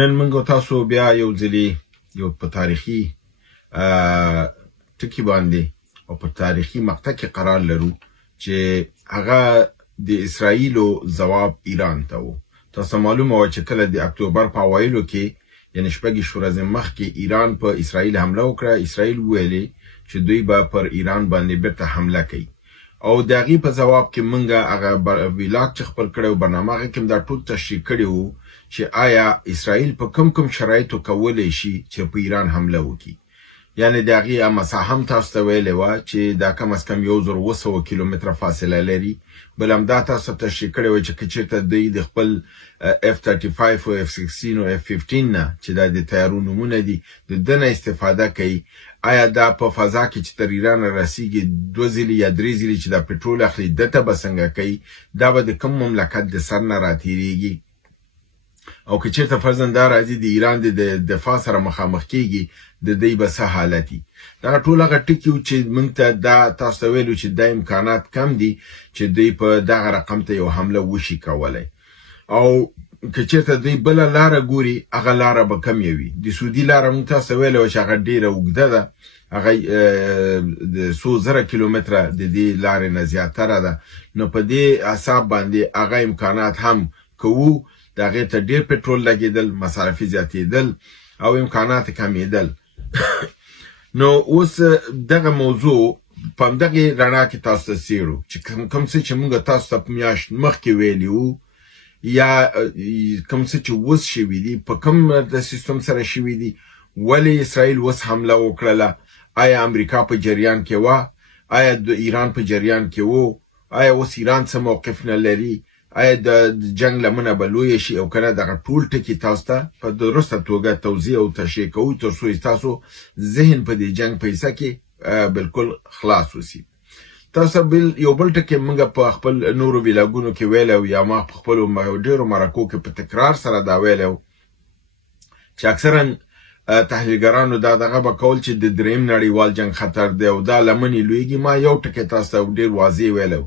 نن موږ تاسو بیا یو ځلې یو په تاریخي ټکی باندې او په تاریخي مقطع کې قرار لرو چې هغه د اسرایلو جواب ایران ته و. تاسو معلومه و چې کله د اکتوبر په اوایلو کې یعنی شپږ ورځې مخکې ایران په اسرایل حمله وکړه. اسرایل ویلي چې دوی به پر ایران باندې بیرته حمله کوي او دغه په جواب کې مونږه هغه ویلاګ چې خپل کړو برنامه کې دا ټول تشریح کړو چې آیا اسرائیل په کوم شرایطو کولای شي چې په ایران حمله وکړي. یعنی دغه مساحت تاسو ته ویلې و چې دا کم از کم 1200 کیلومتره فاصله لري. بل هم دا تاسو ته تشریح کړو چې کچته د خپل F-35 او F-16 او F-15 نه چې د طیارونو مونږ دي د دنه استفاده کوي. آیا دا په فضا کې چې تر ایران رسیږي 2 ځلې یا 3 ځلې چې د پټرول اخلي دته بسنګ کوي دا به د کوم مملکت د سر نه راتیریږي او که چیرته فرزندار راځي د ایران د دفاع سره مخامخ کیږي د دې به څه حالتي. دا ټول هغه ټکي چې موږ ته دا تاسو ویلو چې د امکانات کم دي چې دوی په دغه رقم ته یو حمله وشي کولای او که چیرته دوی بل لار ګوري هغه لار به کم وي. د سعودي لار موږ تاسو ویلو چې هغه ډیره وګده ده، هغه د 100 کیلومتره د دې لارې نه زیاتره ده. نو په دې حساب باندې هغه امکانات هم کوو دغه ته ډیر پټرول لګیدل، مصارف زیاتېدل او امکانات کمیدل. نو اوس دغه موضوع په دغه رڼا کې تاسو سیرو چې کوم څه چې موږ تاسو ته میاشت مخکې ویلیو یا کوم څه چې وس شوی دي په کوم د سیستم سره شوی دي، ولی اسرائیل وس حمله وکړه، آیا امریکا په جریان کې و، آیا د ایران په جریان کې و، آیا اوس ایران څه موقف نه لري، آیا د جنگ لمنه بلوي شي او کنه. دغه ټول ټکی تاسو ته په درسته توګه توضیح او تشریح کوو تر څو تاسو ذهن په دې جنگ پیسې کې بالکل خلاص وسی. تاسو بل یو بل ټکی موږ په خپل نورو ویلاګونو کې ویلو یا ما په خپل ډیرو مرکو کې په تکرار سره دا ویلو چې اکثرا تحلیلګرانو دا دغه به کول چې د دریم نړیوال جنگ خطر دی او دا لمنې لویږي. ما یو ټکی تاسو ډیر واضح ویلو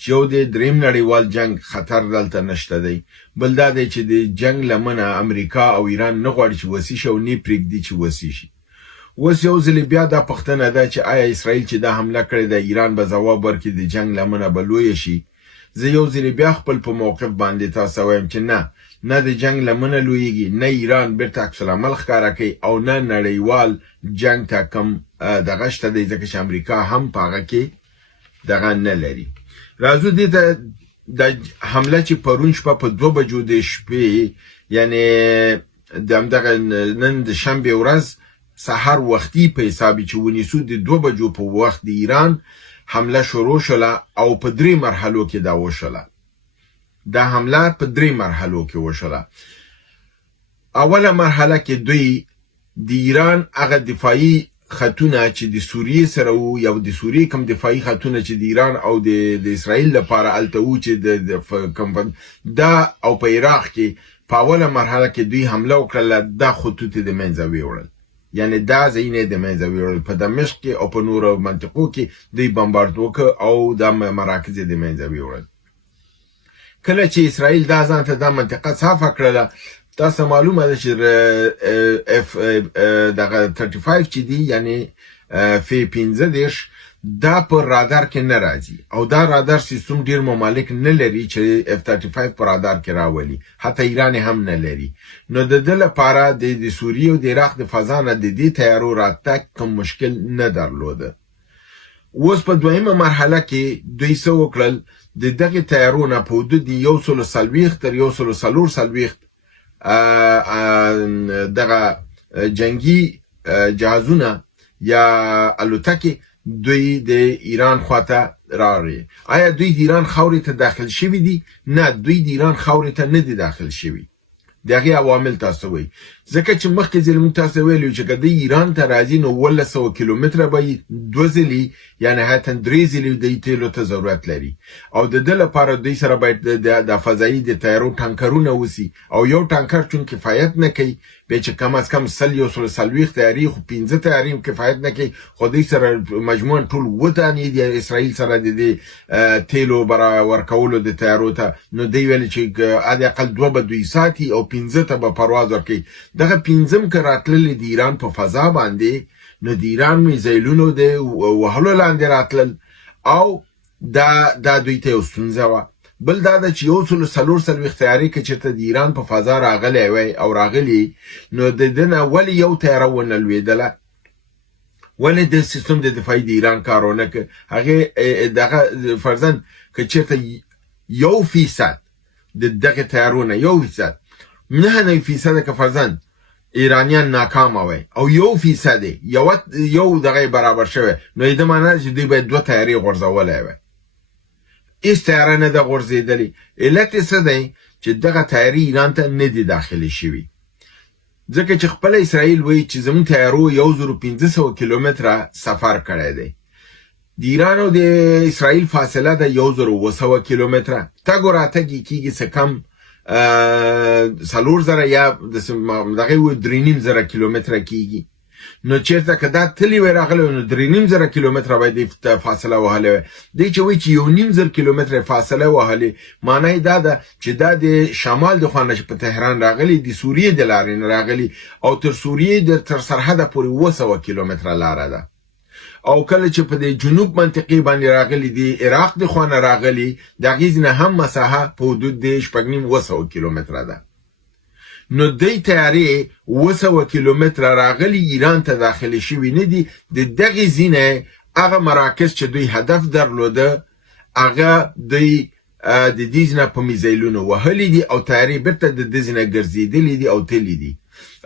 چې یو د دریم نړیوال جنگ خطر دلته نشته دی، بل دا دی چې د جنگ لمنه امریکا او ایران نه غواړي چې وسی شي او نه پرېږدي چې وسی شي. اوس یو ځل بیا دا پوښتنه ده چې آیا اسرائیل چې دا حمله کړې ده ایران به ځواب ورکړي د جنگ لمنه به لوی شي. زه یو ځل بیا خپل په موقف باندې تاسو وایم چې نه د جنگ لمنه لویږي، نه ایران بیرته عکس العمل ښکاره کوي او نه نړیوال جنگ ته کم دغه شته دی ځکه چې امریکا هم په هغه کې دغه نه لري. راځو دې ته د حمله چې پرون شپه په 2 بجو د شپې یعنی دغه نن د شنبه ورځ سحر وختي په حساب چې ونیسو د 2 بجو په وخت د ایران حمله شروع شوه او په 3 مرحلو کې دا وشوه. دا حمله په 3 مرحلو کې وشوه. اوله مرحله کې دوی د ایران هغه دفاعي خطونه چې د سوریې سره وو یا د سوریې کوم دفاعي خطونه چې د ایران او د اسرائیل لپاره الته وو چې د دا او په عراق کې په اوله مرحله کې دوی حمله وکړه، دا خطوط د منځه ویوړل. یعنی دا ځینې د منځه ویوړل په دمشق کې او په نورو منطقو کې دوی بمبارد وکړ او د مراکز د منځه ویوړل. کله چې اسرائیل دا ځان ته د منطقه صافه کړله، تاسو معلومه ده چې دغه 35 چې دی یعنی فی 15 دا پر رادار کې نه راځي او دا رادار سیستم ډیر ممالک نه لري چې F-35 پر رادار کې راولي، حتی ایران هم نه لري. نو د دې لپاره د سوریې او د عراق د فضا نه د دې تیارو راتګ کوم مشکل نه درلوده. اوس په دویمه مرحله کې دوی څه وکړل، د دغه تیارونه په حدود 140 تر 140 دغه جنگی جهازونه یا الوتکې دوی د ایران خواته راغلي. آیا دوی د ایران خاورې ته داخل شوي دي؟ نه، دوی د ایران خاورې ته نه دي داخل شوي. دغه عوامل تاسو وایي ځکه چې مخکې ځل موږ تاسو ویلو چې کله ایران ته راځي نو 100 کیلومتره به 2 ځلې یعنی حتی 3 ځلې د تیلو ته ضرورت لري او د دې لپاره دوی سره باید د فضایي د تیارو ټانکرونه وسی او یو ټانکر چون کفایت نه کوي به چې کم از کم 100 تیاری خو 15 تیاری کفایت نه کوي. خو دوی سره مجموعاً ټول ودانې د اسرائیل سره د تیلو برا ورکولو د تیارو ته. نو دوی ویل چې اقل 2 به دوی ساتي او 15 ته به پرواز ورکړي دغه 15 که راتلل د ایران په فضا باندې نو د ایران میزایلونو د وهلو لاندې راتلل او دا دوی ته یو ستونزه وه. بل دا ده چې 140 تیارې که چېرته د ایران په فضا راغلی وی او راغلی نو د ده نه ولې یو تیاره ونه لوېدله، ولې د سیستم د دفاعي د ایران کار ونه کړ. هغې دغه فرضاً که چېرته 1% د دغه تیارو نه 1% 99% که فرضاً ایرانیان ناکامه وی او 1% یو دغه برابر شوی نو د معنی چې دوی باید 2 تیارې غورځولی وی. هیڅ تیاره نه ده غورځېدلې. علت یې څه دی چې دغه تیارې ایران ته نه دي داخلي شوي، ځکه چې خپله اسرائیل وایي چې زموږ تیارو 1500 کیلومتره سفر کړی دی. د ایران او د اسرائیل فاصله ده 1200 کیلومتره. تګ و راتګ یې کېږي څه کم 4000 یا دغه 3500 کیلومتره کېږي. نو چېرته که دا تللی وی راغلی نو 3500 کیلومتره باید فاصله وهلی وی. دی چې وایي چې 1500 کیلومتره فاصله وهلی معنی دا ده چې دا د شمال د خوا نه په تهران راغلی د سوریې د لارې نه راغلی او تر سوریې تر سرحده پورې 200 کیلومتره لاره ده. او کله چې په د جنوب منطقې باندې راغلی د عراق د خوا نه راغلی د هغې ځینې هم مساحه په حدود د 200 کیلومتره ده. نو دی تیارې 200 کیلومتره راغلی ایران ته داخلي شوي نه دي. د دغې ځینې هغه مراکز چې دوی هدف درلوده هغه دوی د دې ځینه په میزایلونو وهلي دي او تیارې بیرته د دې ځینه ګرځېدلي دي او تللی دي.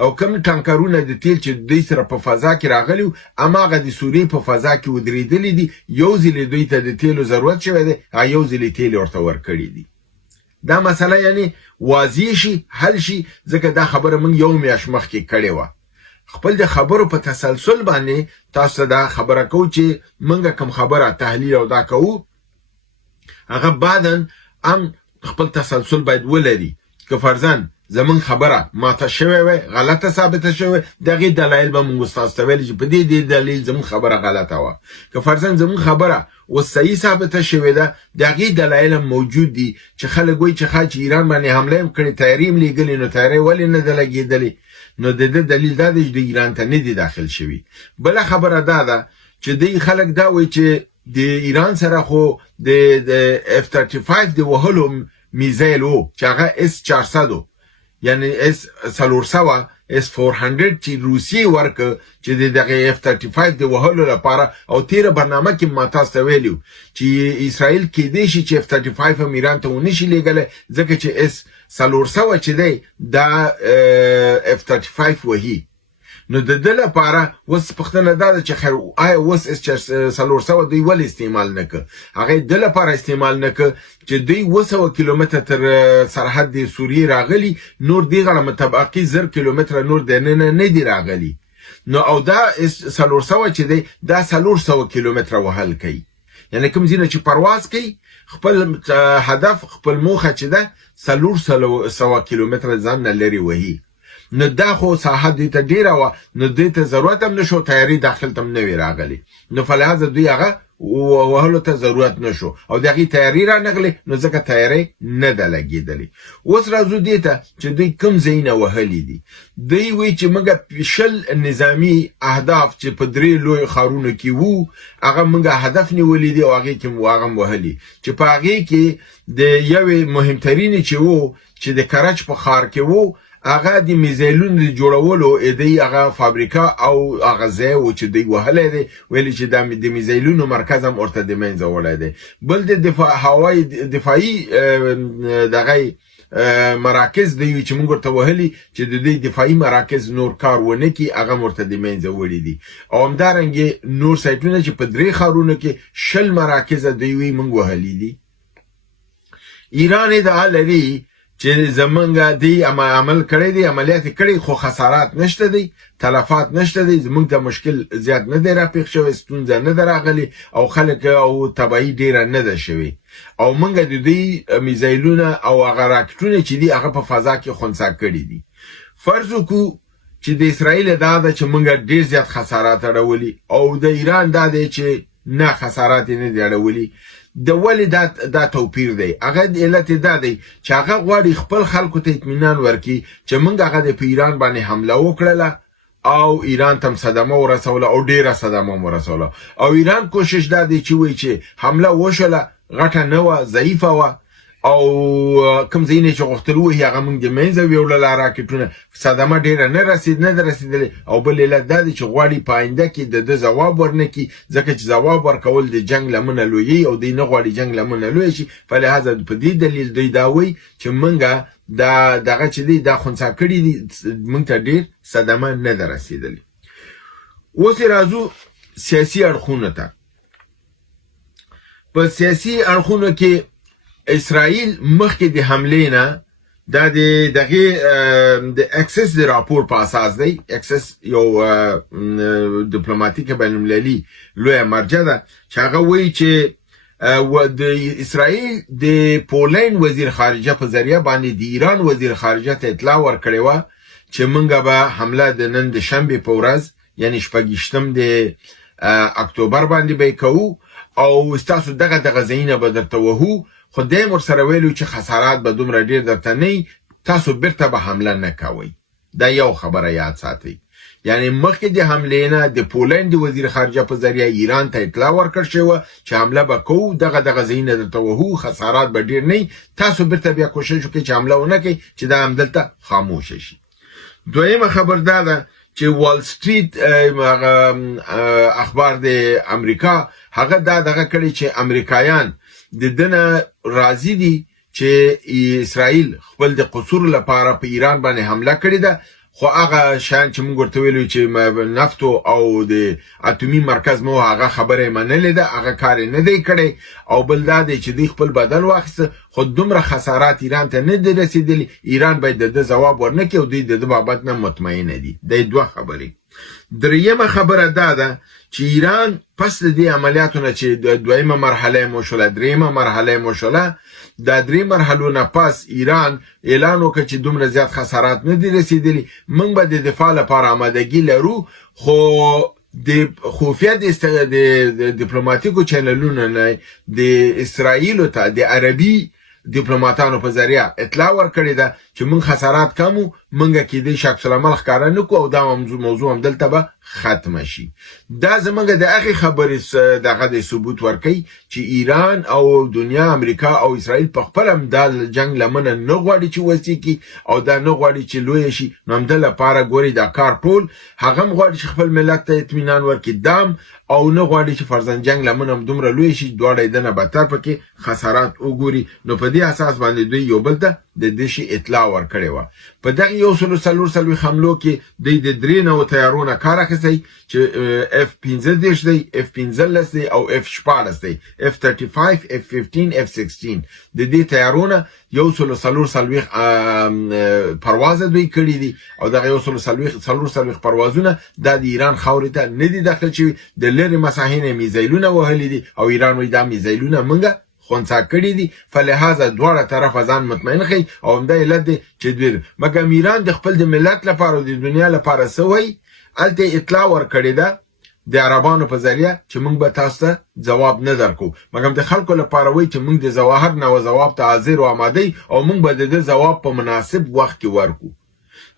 او کوم ټانکرونه د تیل چې دوی سره په فضا کې راغلي وو هماغه د سوریې په فضا کې ودرېدلي دي. یو ځلې دوی ته د تیلو ضرورت شوی دی، یو ځلې تیل ورته ورکړي دي. دا مسله یعنی واضح شي، حل شي، ځکه دا خبره موږ یو میاشت مخکې کړې وه. خپل د خبرو په تسلسل باندې تاسو دا خبره کوو چې موږ کوم خبره تحلیل او دا کوو هغه بعداً هم خپل تسلسل باید ولري. که فرضاً زمون خبره ماته شوی وي، غلطه ثابته شوی، دغه دلایل به موږ تاسو ته ویل چې په دې دلیل زمون خبره غلطه وه. که فرضاً زمون خبره و صحیح ثابته شوی ده دغه دلایل موجود دي چې خلک وایي چې ایران باندې حمله هم کړې، تیارې هم لیږلې، نو تیارې ولې نه ده لګېدلې؟ نو د دې دلیل دا دی چې د ایران ته نه دي داخل شوي. بله خبره دا ده چې دوی خلک دا وایي چې د ایران سره خو د F-35 د وهلو میزایل و چې هغه S-400 یعنی S-400 S-400 چې روسیې ورکه چې دغه F-35 د وهلو لپاره او تیره برنامه کې ما تاسو ته ویلي چې اسرائیل کېدی شي چې F-35 هم ایران ته ونه شي لیږلی ځکه چې S-400 چې دی دا F-35 وهي. نو د ده لپاره اوس پوښتنه دا ده چې خیر آیا اوس S-400 دوی ولې استعمال نه کړ؟ هغه د لپاره استعمال نه کړ چې دوی 200 کیلومتره تر سرحد د سوریې راغلي، نور دغه متبقي 1000 کیلومتره نور دننه نه دی راغلي. نو او دا S-400 چې دی دا 400 کیلومتره وهل کوي. یعنی کوم ځینه چې پرواز کوي خپل هدف خپل موخه چې ده 400 کیلومتره ځان نه لري وهي. نو دا خو ساحه دوی ته ډیره وه، نو دوی ته ضرورت هم نشو، تیارې داخل ته هم نه وې راغلي، نو فلهذا دوی هغه وهلو ته ضرورت نشو او د هغې تیارې رانغلې، نو ځکه تیارې نه ده لګېدلې. اوس راځو دې ته چې دوی کوم ځایونه وهلي دي. دوی وایي چې موږ 20 نظامي اهداف چې په 3 لویو ښارونو کې وو هغه موږ هدف نیولي دي او هغې کې هغه وهلي، چې په هغې کې د یوې مهمترینې چې وو چې د کرج په ښار کې وو هغه د میزایلونو د جوړولو دی هغه فابریکه او هغه ځای و چې دوی وهلی دی، ویلي چې د میزایلونو مرکز هم ورته د منځه وړی دی. بل د دفاعي دغه مراکز دی چې موږ ورته وهلي چې د دوی دفاعي مراکز نور کار ونه کړي هغه هم ورته د منځه وړي دي. او همدارنګې نور سایټونه چې په 3 ښارونو کې 20 مراکز دوی وایي موږ وهلي دي. ایران ادعا لري چې زمونږ دی عمل کړی دی، عملیات کړی، خو خسارات نشته دی، تلفات نشته دی، زمونږ ته مشکل زیات نه دی راپېښ شوی، ستونزه نه ده راغلې او خلک او تباهي ډیره نه ده شوې. او موږ د دوی میزایلونه او هغه راکټونه چې دي هغه په فضا کې خنثی کړي دي. فرض وکړو چې د اسرائیل دا ده چې موږ ډیر زیات خسارات اړولي او د ایران دا دی چې نه خسارات یې نه دي اړولي. د ولې دا توپیر دی هغه علت دا دی چې هغه غواړي خپل خلکو ته اطمینان ورکړي چې موږ هغه د ایران باندې حمله وکړله او ایران تم صدمه ورسوله او ډیره صدمه ورسوله او ایران کوشش دا دی چې وایي چې حمله وشوله غټه نه وه ضعیفه وه او کوم ځای چې غوښتل وي هغه موږ د منځه ویوړل راکټونه صدمه ډیره نه رسېدلې او بل علت دا دی چې غواړي په آینده کې د ده ځواب ورنکړي ځکه چې ځواب ورکول د جنګ لمنه لویي او دوی نه غواړي جنګ لمنه لوی شي په لحاظه په دې دلیل دوی دا وایي چې موږ دغه چې دی دا خنثی کړي دي موږ ته ډېر صدمه نه ده رسېدلې. اوس راځو سیاسي اړخونو ته. په سیاسي اړخونو کې اسرائیل مخکې د حملې نه دا د اکسس د راپور په اساس دی. اکسس یو ډیپلوماټیکه بین المللي لویه مرجع ده چې هغه وایي چې د اسرائیل د پولند وزیر خارجه په ذریعه باندې د ایران وزیر خارجه ته اطلاع ورکړې وه چې موږ به حمله د نن د شنبې په ورځ یعنی 26 د اکتوبر باندې به کوو او ستاسو دغه ځایونه به درته وهو خو دی ورسره ویلو چې خسارات به دومره ډېر درته نه تاسو بیرته به حمله نه کوئ. دا یو خبره یاد ساتئ. یعنی مخکې د حملې نه د پولند وزیر خارجه په ذریعه ایران ته اطلاع ورکړل شوه چې حمله به کوو دغه ځایونه درته وهو خسارات به ډېر نه تاسو بیرته بیا کوشش وکړئ چې حمله ونه کړئ چې دا همدلته خاموشه شي. دویمه خبر دا ده چې وال سټریټ اخبار د امریکا هغه دغه کړی چې امریکایان د دنه راضي دي چې اسرائیل خپل د قصور لپاره په ایران باندې حمله کړې ده خو هغه شان چې موږ ورته ویلو چې نفتو او د اټومي مرکز مو هغه خبره منلې ده هغه کار نه دی کړی او بل دا دی چې دوی خپل بدل واخیسته خو دومره خسارات ایران ته نه دي رسېدلي ایران باید د ده ځواب ورنکړي او دوی د ده بابت نه مطمئنه دي. دا دوه خبرې. دریمه خبره دا ده چې ایران پس د دې عملیاتو نه چې دویمه مرحله مو شوله دریمه مرحله مو شوله دا درې مرحلو نه پس ایران اعلان وکړ چې دومره زیات خسارات نه دي رسېدلي موږ به د دفاع لپاره آمادګي لرو خو د خفیه د ډیپلوماټیکو چینلونو نه د اسرائیلو ته د عربي دیپلوماتانو په ذریعه اطلاع ورکړې ده چې موږ خسارات کمو موږ کېدای شي عکس العمل ښکاره نه کړو او دا موضوع همدلته به ختمه شي. دا زموږ د هغې خبرې دغه د ثبوت ورکوي چې ایران او دنیا امریکا او اسرائیل په خپله هم دا جنګ لمنه نه غواړي چې وسیع کړي او دا نه غواړي چې لویه شي نو همده لپاره ګوري دا کار ټول هغه هم غواړي چې خپل ملت ته اطمینان ورکړي دام او نه غواړي چې فرضاً جنګ لمنه هم دومره لوی شي دواړه یې دنه بدتر پکې خسارات وګوري نو په دې اساس باندې دوی یو بل ته د دې شي اطلاع ورکړې وه. په دغه 140 حملو کې دوی د 3 نوو تیارونه کار اخیستی چې F-15 دی F-15 دی او F-14 دی F-35 F-15 F-16 د دې تیارونه 140 پروازه دوی کړي دي او دغه 140 پروازونه د ایران خاورې ته نه دي داخل شوي د لرې مساحې نه میزایلونه وهلي دي او ایران وایي دا میزایلونه موږ خنثی کړي دي فلهذا دواړه طرفه ځان مطمئن ښیي او همدا علت دی چې دوی مګر ایران د خپل د ملت لپاره او د دنیا لپاره څه وایي هلته اطلاع ورکړې ده د عربانو په ذریعه چې موږ به تاسو ته ځواب نه درکو مګر د خلکو لپاره وایي چې موږ د ظواهر نه ځواب ته حاضر او آماده او موږ به د دې ځواب په مناسب وخت کې ورکو.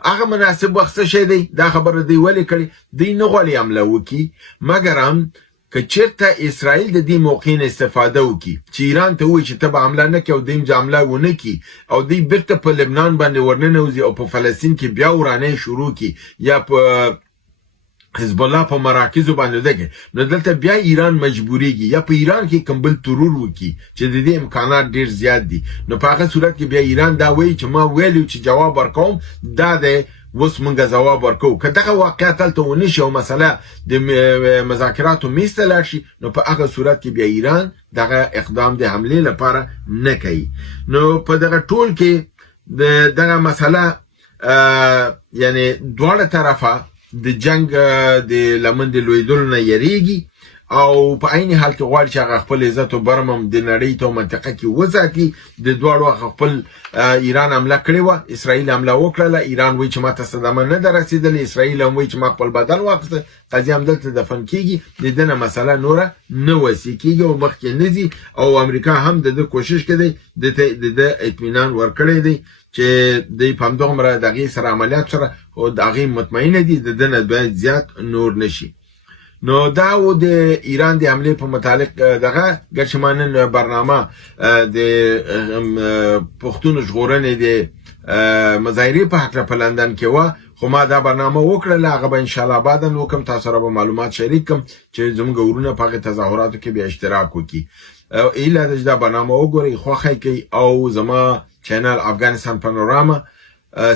هغه مناسب وخت څه شی دی دا خبره دوی ولې کړې دوی نه غواړي حمله وکړي مګر هم که چېرته اسرائیل د دې موقع نه استفاده وکړي چې ایران ته ووایي چې ته به حمله نه کړې او دوی حمله ونه کړي او دوی بیرته په لبنان باندې ورننوځي او په فلسطین کې بیا ورانۍ شروع کړي یا په حزب الله په مراکزو باندې دغه نو دلته بیا ایران مجبوریږي یا په ایران کې کوم بل ترور وکړي چې د دې امکانات ډیر زیات دي نو په هغه صورت کې بیا ایران دا وایي چې ما ویلو چې جواب ورکوم دا د اوس موږ ځواب ورکوو که دغه واقعیت هلته ونه شي او مسله د مذاکراتو میز ته لاړ شي نو په هغه صورت کې بیا ایران دغه اقدام د حملې لپاره نه کوي. نو په دغه ټول کې دغه مسله یعنی دواړه طرفه د جنگ د لمن د لویدلو نه یریږي او په عین حال کې غواړي چې هغه خپل عزت او برمم د نړۍ ته منطقه کې وساتي د دواړو خپل ایران حمله کړې و اسرائیل حمله وکړه ایران وایي چې ماته صدمه نه درسیدل اسرائیل هم وایي چې ما خپل بدن واخیسته قضیه هم دلته دفن کیږي د دې مسله نوره نه وسی کیږي او مخکې نه او امریکا هم د کوشش کوي د اطمینان ورکړي دی چې د پامدغمره دغه سره عملیات سره او دغه مطمئنه دي د دنه باید زیات نور نشي نو دا و د ایران د حمله په متعلق دغه ګرشمانن برنامه د پښتون ژغورنې د مظاهرې په حق په لندن کې و خو ما دا برنامه وکړه هغه به ان شاء الله بعد نو کوم تاسو سره معلومات شریکم چې زموږ ورونه په تظاهراتو کې به اشتراک وکړي ایله دا برنامه وګورئ خوخه کوي او زما چینل افغانستان پانوراما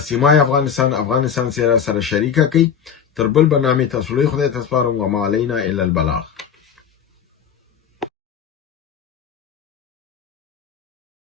سیمای افغانستان سره شریکه کوي تر بل برنامه تاسو له خدای تاسو سپارم و ما علینا الا البلاغ